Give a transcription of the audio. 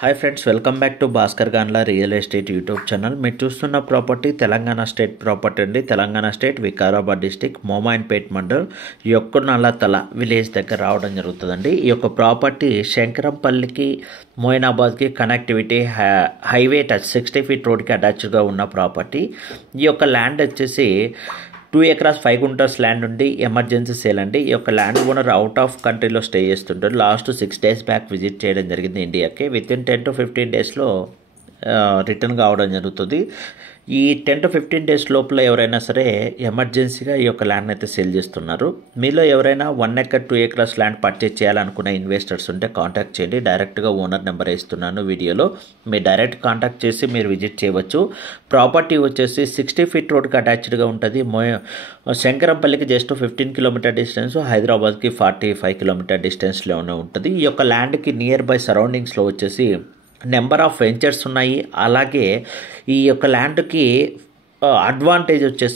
Hi friends, welcome back to Bhaskar గాన్లా real estate YouTube channel. మీరు చూస్తున్న ప్రాపర్టీ తెలంగాణ స్టేట్ ప్రాపర్టీ అండి. తెలంగాణ స్టేట్ వికారాబాద్ డిస్టిక్ మోమాయిన్పేట్ మండల్ యొక్కనల్లతల విలేజ్ దగ్గర రావడం జరుగుతుందండి. ఈ యొక్క ప్రాపర్టీ శంకరంపల్లికి మోయినాబాద్కి కనెక్టివిటీ హైవే టచ్ 60 ఫీట్ రోడ్కి అటాచ్గా ఉన్న ప్రాపర్టీ. ఈ యొక్క ల్యాండ్ వచ్చేసి 2 acres 5 గుంటాస్ ల్యాండ్ ఉండి ఎమర్జెన్సీ సేల్ అండి. ఈ యొక్క ల్యాండ్ ఓనర్ అవుట్ ఆఫ్ కంట్రీలో స్టే చేస్తుంటారు. లాస్ట్ 6 days బ్యాక్ విజిట్ చేయడం జరిగింది ఇండియాకి. వితిన్ 10 to 15 daysలో రిటర్న్ కావడం జరుగుతుంది. ఈ 10 to 15 days లోపల ఎవరైనా సరే ఎమర్జెన్సీగా ఈ యొక్క ల్యాండ్ అయితే సేల్ చేస్తున్నారు. మీలో ఎవరైనా 1 acre 2 acres ల్యాండ్ పర్చేజ్ చేయాలనుకున్న ఇన్వెస్టర్స్ ఉంటే కాంటాక్ట్ చేయండి. డైరెక్ట్గా ఓనర్ నెంబర్ ఇస్తున్నాను వీడియోలో. మీరు డైరెక్ట్ కాంటాక్ట్ చేసి మీరు విజిట్ చేయవచ్చు. ప్రాపర్టీ వచ్చేసి 60 ఫీట్ రోడ్కి అటాచ్డ్గా ఉంటుంది. శంకరంపల్లికి జస్ట్ 15 కిలోమీటర్ డిస్టెన్స్, హైదరాబాద్కి 45 కిలోమీటర్ డిస్టెన్స్లోనే ఉంటుంది. ఈ యొక్క ల్యాండ్కి నియర్ బై సరౌండింగ్స్లో వచ్చేసి నెంబర్ ఆఫ్ వెంచర్స్ ఉన్నాయి. అలాగే ఈ యొక్క ల్యాండ్కి అడ్వాంటేజ్ వచ్చేసి